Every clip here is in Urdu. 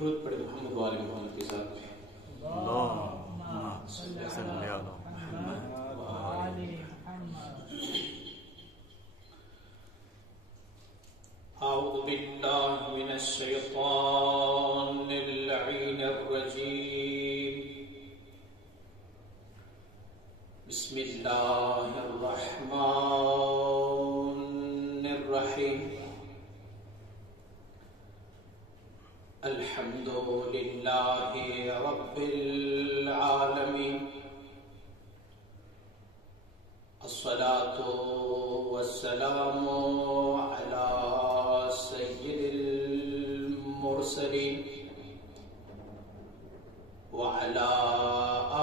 درود پڑھے محمد و آل محمد کے ساتھ اللهم صل على محمد وآل محمد. أعوذ بالله من الشيطان اللعين الرجيم. بسم الله الرحمن الرحيم. الحمد لله رب العالمين. الصلاة والسلام على سيد المرسلين وعلى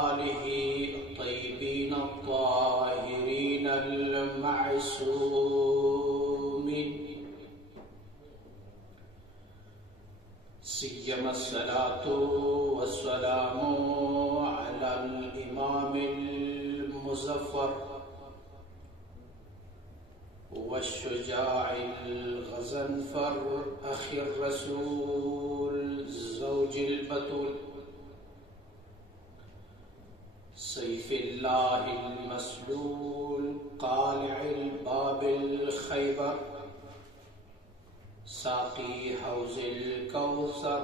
آله الطيبين الطاهرين المعصومين. سيما الصلاة والسلام على الإمام المظفر والشجاع الغضنفر أخي الرسول زوج البتول سيف الله المسلول قالع الباب الخيبر ساقي حوض الكوثر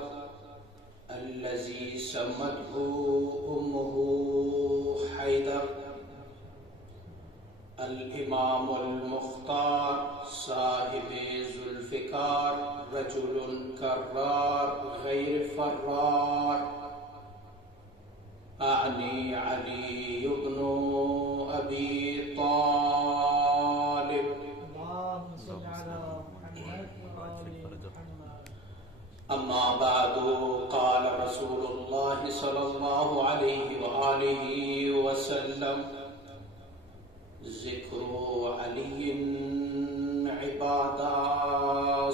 الذي سمته أمه حيدر الإمام المختار صاحب ذوالفقار رجل كرار غير فرار أعني علي بن أبي طالب. اللهم صل على محمد وآل محمد. أما بعد قال رسول الله صلى الله عليه وآله وسلم ذكر علي عباد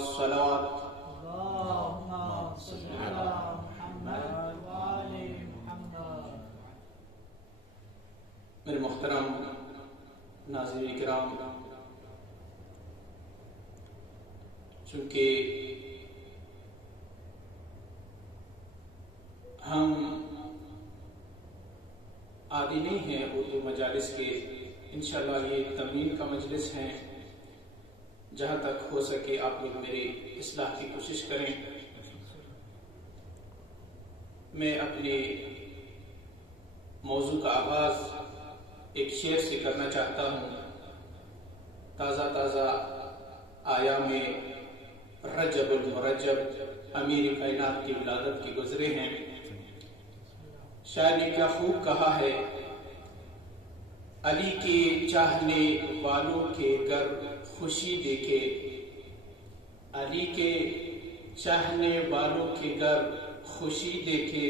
الصلاة. اللهم صل على محمد وآل محمد. میرے محترم ناظرین کرام، چونکہ ہم عادی نہیں ہیں اردو مجالس کے، انشاءاللہ یہ تمرین کا مجلس ہے، جہاں تک ہو سکے آپ لوگ میری اصلاح کی کوشش کریں. میں اپنے موضوع کا آغاز ایک شعر سے کرنا چاہتا ہوں. تازہ تازہ ایام رجب المرجب امیر کائنات کی ولادت کے گزرے ہیں. شاعر نے کیا خوب کہا ہے، علی کے چاہنے والوں کے گھر خوشی دیکھے، علی کے چاہنے والوں کے گھر خوشی دیکھے،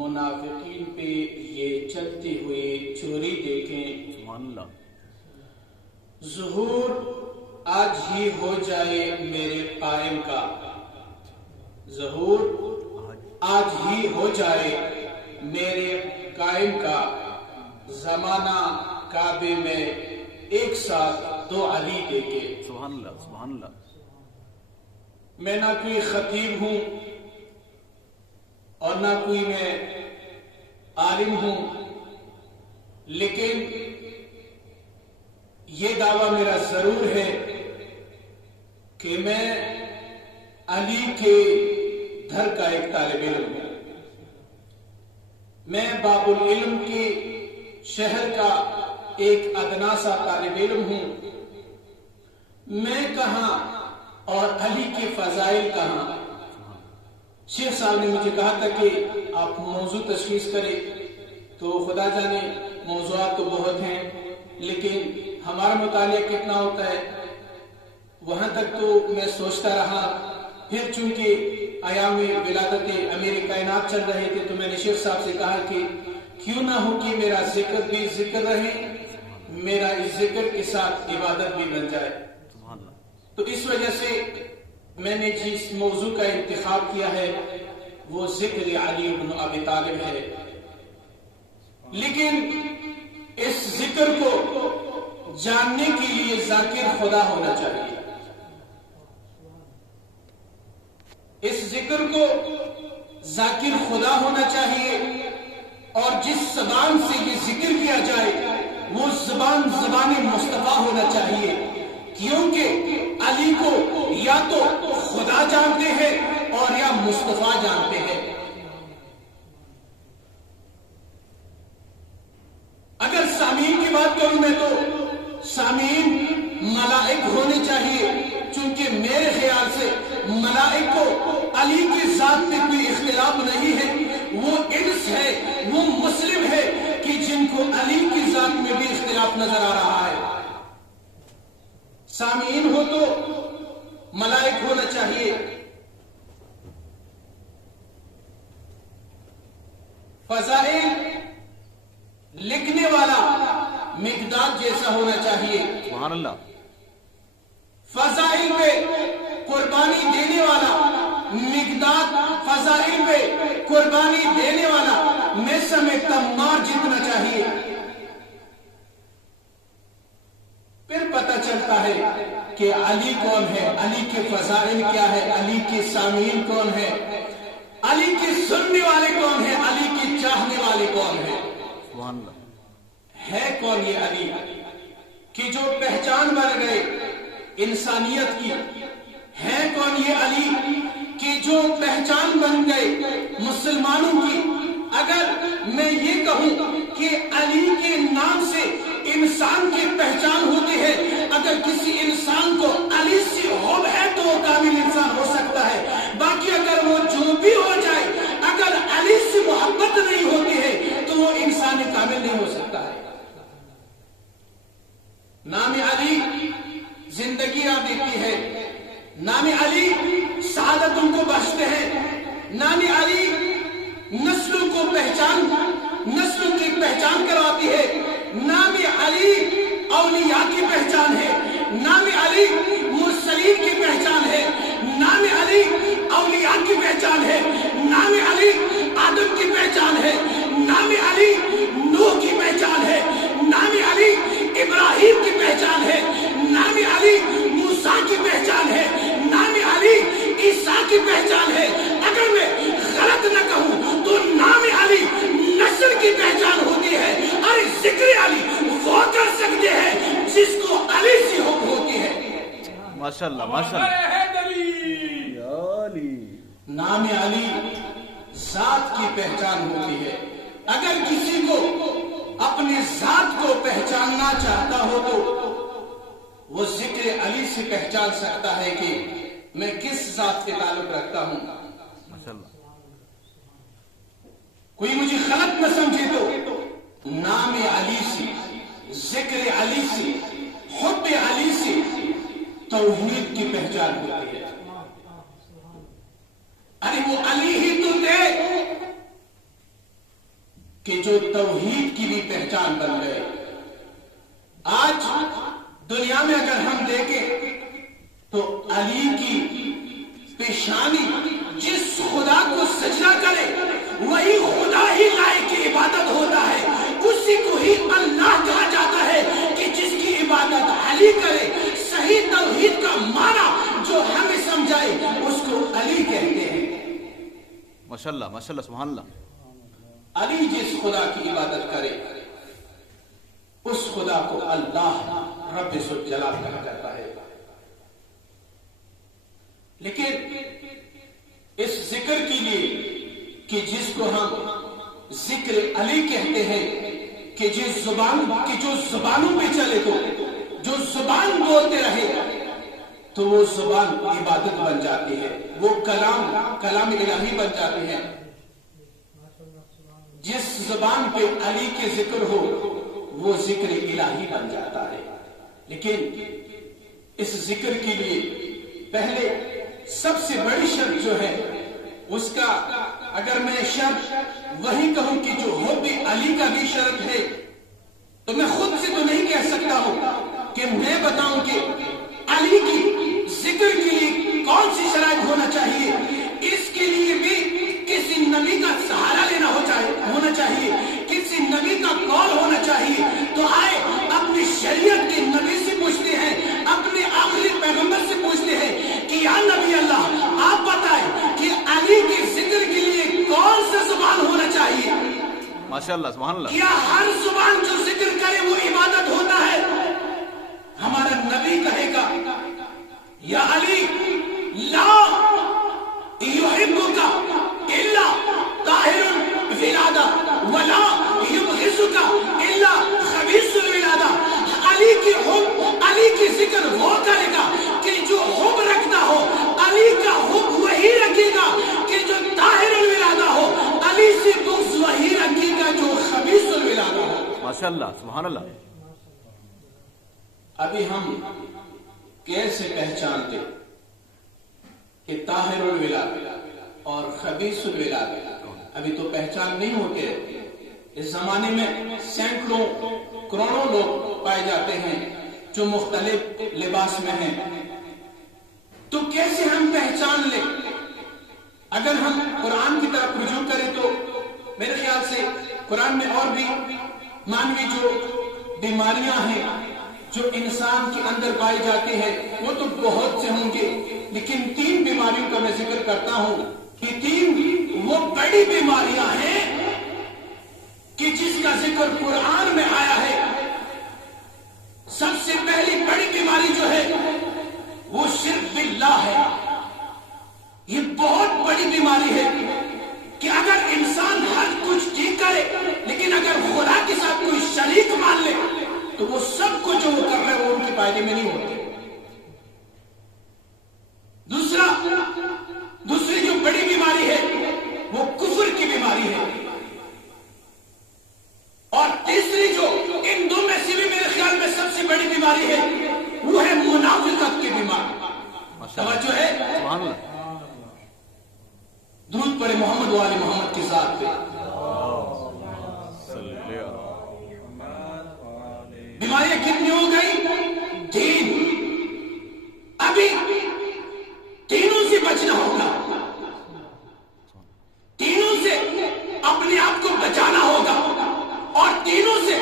منافقین پہ یہ چلتے ہوئے چوری دیکھیں. ظہور آج ہی ہو جائے میرے قائم کا، ظہور آج ہی ہو جائے میرے قائم کا، زمانہ کعبے میں ایک ساتھ دو علی دیکھے. سبحان اللہ سبحان اللہ. میں نہ کوئی خطیب ہوں اور نہ کوئی میں عالم ہوں، لیکن یہ دعویٰ میرا ضرور ہے کہ میں علی کے گھر کا ایک طالب علم ہوں. میں باب العلم کے شہر کا ایک ادنا سا طالب علم ہوں. میں کہاں اور علی کے فضائل کہاں. شیخ صاحب نے مجھے کہا تھا کہ آپ موضوع تشخیص کریں، تو خدا جانے موضوعات تو بہت ہیں، لیکن ہمارا مطالعہ کتنا ہوتا ہے وہاں تک تو میں سوچتا رہا. پھر چونکہ ایام ولادت امیر کائنات چل رہے تھے تو میں نے شیخ صاحب سے کہا کہ کیوں نہ ہو کہ میرا ذکر بھی ذکر رہے، میرا اس ذکر کے ساتھ عبادت بھی بن جائے. تو اس وجہ سے میں نے جس موضوع کا انتخاب کیا ہے وہ ذکر علی بن ابی طالب ہے. لیکن اس ذکر کو جاننے کے لیے ذاکر خدا ہونا چاہیے. اس ذکر کو ذاکر خدا ہونا چاہیے، اور جس زبان سے یہ ذکر کیا جائے وہ زبان زبان مصطفیٰ ہونا چاہیے، کیونکہ علی کو یا تو خدا جانتے ہیں اور یا مصطفیٰ جانتے ہیں۔ اگر سامعین کی بات کروں میں تو سامعین ملائک ہونے چاہیے، چونکہ میرے خیال سے ملائک کو علی کی ذات میں کوئی اختلاف نہیں ہے، وہ انس ہے، وہ مسلم ہے کہ جن کو علی کی ذات میں بھی اختلاف نظر آ رہا ہے۔ سامعین ہو تو ملائک ہونا چاہیے۔ فضائل لکھنے والا مقداد جیسا ہونا چاہیے، سبحان اللہ۔ فضائل پہ قربانی دینے والا مقداد، فضائل پہ قربانی دینے والا میں سمجھتا مار جتنا چاہیے۔ پھر پتہ چلتا ہے کہ علی کون ہے، علی کے فضائل کیا ہے، علی کے سامعین کون ہے، علی کے سننے والے کون ہیں، علی کے چاہنے والے کون ہیں۔ سبحان اللہ۔ ہے کون یہ علی کہ جو پہچان بن گئے انسانیت کی؟ ہے کون یہ علی کہ جو پہچان بن گئے مسلمانوں کی؟ اگر میں یہ کہوں کہ علی کے نام سے انسان کی پہچان ہوتی ہے، اگر کسی انسان کو علی سے حب ہے تو وہ کامل انسان ہو سکتا ہے، باقی اگر وہ جو بھی ہو جائے اگر علی سے محبت نہیں ہوتی ہے تو وہ انسان کامل نہیں ہو سکتا ہے۔ نام علی زندگی آ دیتی ہے، نام علی سعادتوں کو بخشتے ہیں، نام علی نسلوں کو نسلوں کی پہچان کرواتی ہے، نام علی اولیاء کی پہچان ہے، نام علی مرسلین کی پہچان ہے، نام علی اولیاء کی پہچان ہے، نام علی آدم کی پہچان ہے، نام علی نوح کی پہچان ہے، نام علی ابراہیم کی پہچان ہے، نام علی موسیٰ کی پہچان ہے، نام علی عیسیٰ کی پہچان ہے۔ اگر میں غلط نہ کہوں تو نام علی نسل کی پہچان ہوتی ہے، اور ذکر علی وہ کر سکتے ہیں جس کو علی سے حب ہوتی ہے۔ ماشاءاللہ ماشاءاللہ۔ نام علی ذات کی پہچان ہوتی ہے۔ اگر کسی کو اپنے ذات کو پہچاننا چاہتا ہو تو وہ ذکر علی سے پہچان سکتا ہے کہ میں کس ذات سے تعلق رکھتا ہوں۔ ماشاءاللہ۔ کوئی مجھے غلط نہ سمجھے تو نام علی سے، ذکر علی سے، حب علی سے توحید کی پہچان ہوتی ہے۔ ارے وہ علی ہی تو تھے کہ جو توحید کی بھی پہچان بن گئے۔ آج دنیا میں اگر ہم دیکھیں تو علی کی پیشانی جس خدا کو سجدہ کرے وہی خدا ہی لائق کی عبادت ہوتا ہے، اسی کو ہی اللہ کہا جاتا ہے کہ جس کی عبادت علی کرے۔ صحیح توحید کا معنی جو ہمیں سمجھائے اس کو علی کہتے ہیں۔ ماشاءاللہ ماشاءاللہ سبحان اللہ۔ علی جس خدا کی عبادت کرے اس خدا کو اللہ رب ذوالجلال کہا جاتا ہے۔ لیکن اس ذکر کے لیے کہ جس کو ہم ذکر علی کہتے ہیں، کہ جو زبانوں پہ چلے تو جو زبان بولتے رہے تو وہ زبان عبادت بن جاتی ہے، وہ کلام الہی بن جاتی ہے۔ جس زبان پہ علی کے ذکر ہو وہ ذکر الہی بن جاتا ہے۔ لیکن اس ذکر کے لیے پہلے سب سے بڑی شرط جو ہے اس کا، اگر میں شرط وہی کہوں کہ جو حب علی کا بھی شرط ہے تو میں خود سے تو نہیں کہہ سکتا ہوں کہ میں بتاؤں کہ علی کی ذکر کے لیے کون سی شرائط ہونا چاہیے۔ اس کے لیے بھی کسی نبی کا سہارا لینا ہونا چاہیے، کسی نبی کا قول ہونا چاہیے۔ تو آئے اپنی شریعت کے نبی سے پوچھتے ہیں، اپنے آخری پیغمبر سے پوچھتے ہیں کہ یا نبی اللہ آپ بتائیں کہ علی کے ذکر کے لیے ماشاءاللہ سبحان اللہ. کیا ہر زبان جو ذکر کرے وہ عبادت ہوتا ہے؟ ہمارا نبی کہے گا یا علی لا یحبک الا طاہر الولادہ ولا یبغضک الا خبیث الولادہ. علی کی ذکر وہ کرے گا کہ جو حب رکھتا ہو، علی کا حب وہی رکھے گا کہ جو طاہر الولادہ ہو، علی سے بغض وہی رکھے گا جو خبیث الولادہ ہو. ماشاءاللہ سبحان اللہ. ابھی ہم کیسے پہچانتے کہ طاہر الولادہ اور خبیث الولادہ؟ ابھی تو پہچان نہیں ہوتے. اس زمانے میں سینکڑوں کروڑوں لوگ پائے جاتے ہیں جو مختلف لباس میں ہیں. تو کیسے ہم پہچان لیں؟ اگر ہم قرآن کی طرف رجوع کریں تو میرے خیال سے قرآن میں اور بھی مانوی جو بیماریاں ہیں جو انسان کے اندر پائی جاتی ہیں وہ تو بہت سے ہوں گے، لیکن 3 بیماریوں کا میں ذکر کرتا ہوں کہ 3 وہ بڑی بیماریاں ہیں کہ جس کا ذکر قرآن میں آیا ہے. سب سے پہلی بڑی بیماری جو ہے وہ شرک باللہ ہے. یہ بہت بڑی بیماری ہے کہ اگر انسان ہر کچھ ٹھیک کرے لیکن اگر خدا کے ساتھ کوئی شریک مان لے تو وہ سب کو جو وہ کر رہے وہ ان کے فائدے میں نہیں ہوتے. دوسری جو بڑی بیماری ہے وہ کفر کی بیماری ہے. اور تیسری جو ان 2 میں سے بھی میرے خیال میں سب سے بڑی بیماری ہے وہ ہے منافقت کی بیماری. توجہ ہے؟ سبحان اللہ. درود پڑھے محمد و آل محمد کی ذات پہ. بیماریاں کتنی ہو گئی؟ 3. ابھی تینوں سے بچنا ہوگا، تینوں سے اپنے آپ کو بچانا ہوگا اور تینوں سے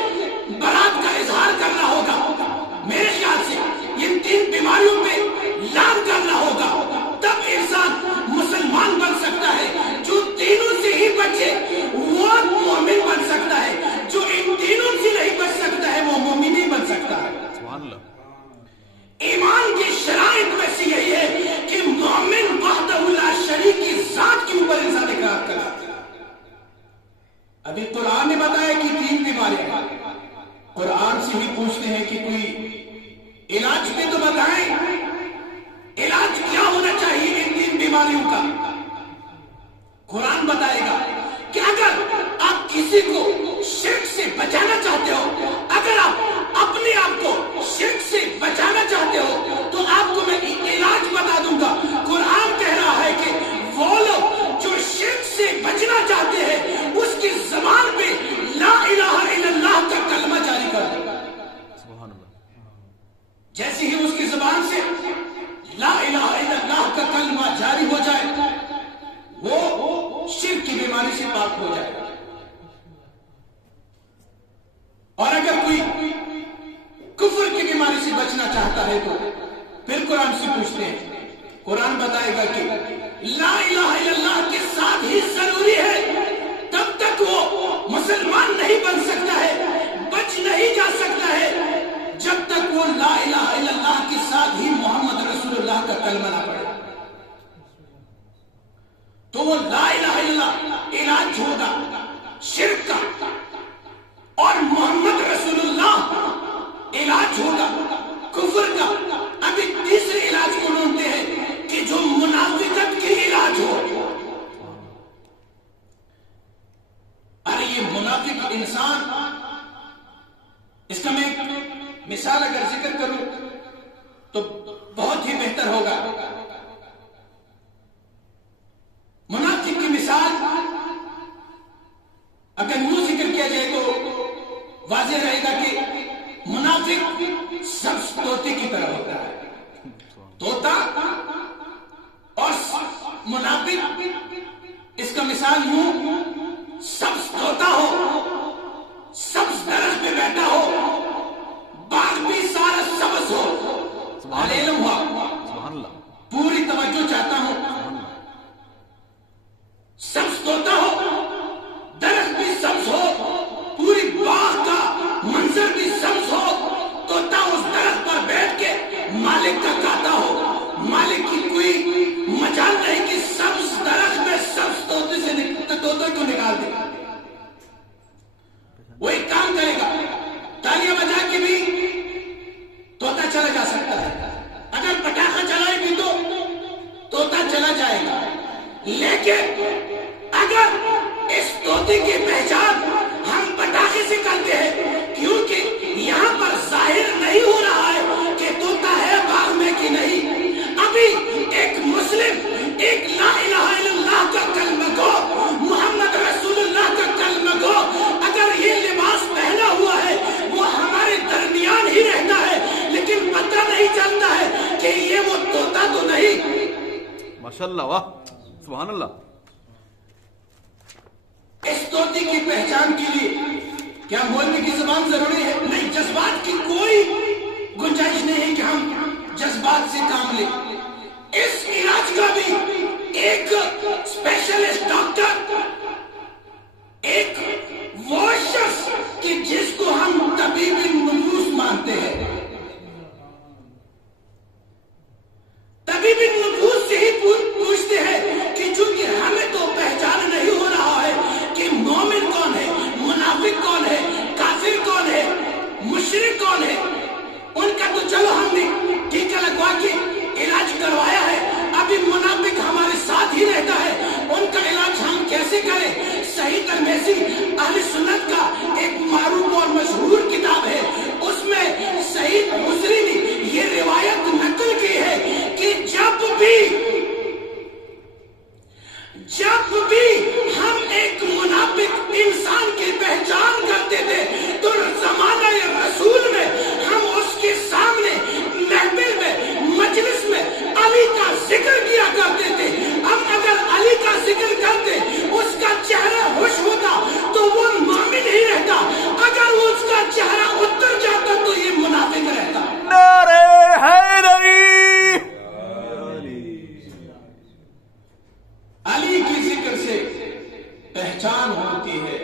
برات کا اظہار کرنا ہوگا. میرے خیال سے ان 3 بیماریوں پہ لام کرنا ہوگا، تب انسان مسلمان بن سکتا ہے. جو تینوں سے ہی بچے وہ مومن بن سکتا ہے، جو ان تینوں سے نہیں بچ سکتا ہے وہ مومن نہیں بن سکتا ہے. سبحان اللہ. ایمان کی شرائط میں سے یہی ہے کہ مومن وحدہ لا شریک کی ذات کے اوپر انسان اقرار کرتا ہے. ابھی قرآن نے بتایا کہ 3 بیماریاں. قرآن سے بھی پوچھتے ہیں کہ کوئی علاج بھی تو بتائیں، علاج کیا ہونا چاہیے ان 3 بیماریوں کا؟ قرآن بتائے گا کہ اگر آپ کسی کو شرک سے بچانا چاہتے ہو، اگر آپ اپنے آپ کو شرک سے بچانا چاہتے ہو تو آپ کو میں علاج بتا دوں گا. قرآن کہہ رہا ہے کہ وہ لوگ جو شرک سے بچنا چاہتے ہیں اس کی زبان پہ لا الہ الا اللہ کا کلمہ جاری کر دیں. سبحان اللہ. جیسے ہی اس کی زبان سے لا الہ الا اللہ کا کلمہ جاری ہو جائے وہ شرک کی بیماری سے پاک ہو جائے. اور اگر کوئی کفر کی بیماری سے بچنا چاہتا ہے تو پھر قرآن سے پوچھتے ہیں. قرآن بتائے گا کہ لا الہ الا اللہ کے ساتھ ہی ضروری ہے، تب تک وہ مسلمان نہیں بن سکتا ہے، بچ نہیں جا سکتا ہے جب تک وہ لا الہ الا اللہ کے ساتھ ہی محمد رسول اللہ کا کلمہ نہ پڑھے. تو وہ لا الہ الا اللہ علاج ہوگا شرک کا، اور محمد رسول اللہ علاج ہوگا کفر کا. ابھی تیسرے علاج کو ڈھونڈتے ہیں کہ جو منافقت کے علاج ہو. ارے یہ منافق انسان، اس کا میں مثال اگر ذکر کروں تو بہت ہی بہتر ہوگا. منافق کی مثال اگر یوں ذکر کیا جائے تو واضح رہے گا کہ منافق سبز طوطے کی طرح ہوتا ہے. طوطا اور منافق، اس کا مثال یوں، سبز طوطا ہو، سبز درخت پہ بیٹھا ہو، باغ بھی سارا سبز ہو. علم ہوا، پوری توجہ چاہتا ہوں. سبز طوطا ہو، درخت بھی سبز ہو، ماشاءاللہ، واہ سبحان اللہ. اس طوطی کی پہچان کے لیے کیا مولوی کی زبان ضروری ہے؟ نہیں، جذبات کی کوئی گنجائش نہیں ہے کہ ہم جذبات سے کام لیں. اس علاج کا بھی ایک اسپیشلسٹ ڈاکٹر، ایک وہ شخص کہ جس کو ہم طبیب النفوس مانتے ہیں، طبیب النفوس سے ہی پوچھتے ہیں کہ چونکہ ہمیں تو پہچان نہیں ہو رہا ہے کہ مومن کون ہے، منافق کون ہے، کافر کون ہے، مشرک کون ہے. ان کا تو چلو ہم نے ٹیکہ لگوا کے علاج کروایا ہے، ابھی منافق ہمارے ساتھ ہی رہتا ہے، ان کا علاج ہم کیسے کریں؟ صحیح ترمذی اہل سنت کا ایک معروف اور مشہور کتاب ہے، اس میں صحیح مسلم نے یہ روایت نقل کی ہے کہ جب بھی ہم ایک منافق انسان کی پہچان کرتے تھے تو زمانہ رسول میں ہم اس کے سامنے محفل میں، مجلس میں علی کا ذکر کیا کرتے تھے. ہم اگر علی کا ذکر کرتے، اس کا چہرہ خوش ہوتا تو وہ مومن ہی رہتا، اگر اس کا چہرہ اتر جاتا تو یہ منافق رہتا. نعرہ حیدری. علی کی ذکر سے پہچان ہوتی ہے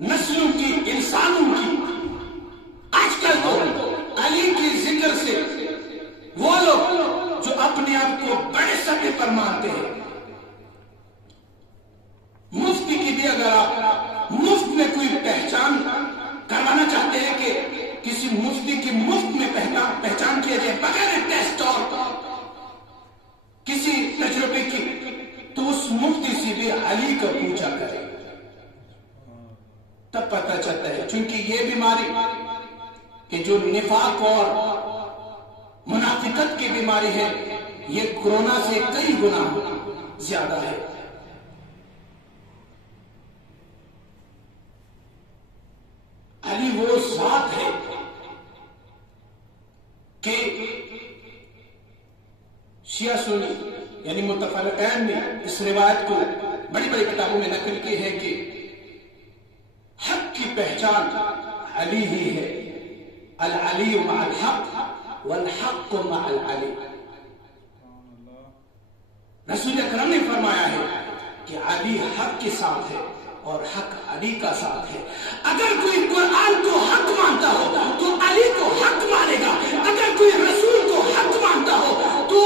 نسلوں کی، انسانوں کی. آج کل تو علی کی ذکر سے وہ لوگ جو اپنے آپ کو بڑے سطح پر مانتے ہیں، مفتی کی بھی اگر آپ مفت میں کوئی پہچان کروانا چاہتے ہیں کہ کسی مفتی کی مفت میں پہچان کیا جائے بغیر ٹیسٹ اور کسی تجربے کی، تو اس مفتی سے بھی علی کا پوچھا کرے، تب پتہ چلتا ہے. چونکہ یہ بیماری کہ جو نفاق اور منافقت کی بیماری ہے، یہ کورونا سے کئی گنا زیادہ ہے. علی وہ ذات ہے کہ شیعہ سنی یعنی متفرقین نے اس روایت کو بڑی بڑی کتابوں میں نقل کی ہے کہ حق کی پہچان علی ہی ہے. العلی مع الحق والحق مع العلی. رسول اکرم نے فرمایا ہے کہ علی حق کے ساتھ ہے اور حق علی کا ساتھ ہے. اگر کوئی قرآن کو حق مانتا ہو تو علی کو حق مانے گا، اگر کوئی رسول کو حق مانتا ہو تو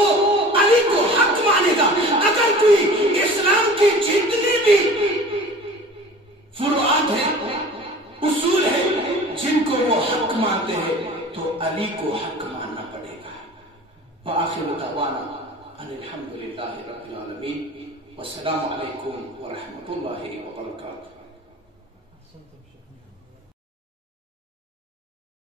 علی کو حق مانے گا، اگر کوئی اسلام کی جتنی بھی فروعات ہیں، اصول ہیں جن کو وہ حق مانتے ہیں، تو علی کو حق ماننا پڑے گا. وآخر دعوانا ان الحمد للہ رب العالمین، والسلام علیکم ورحمۃ اللہ وبرکاتہ.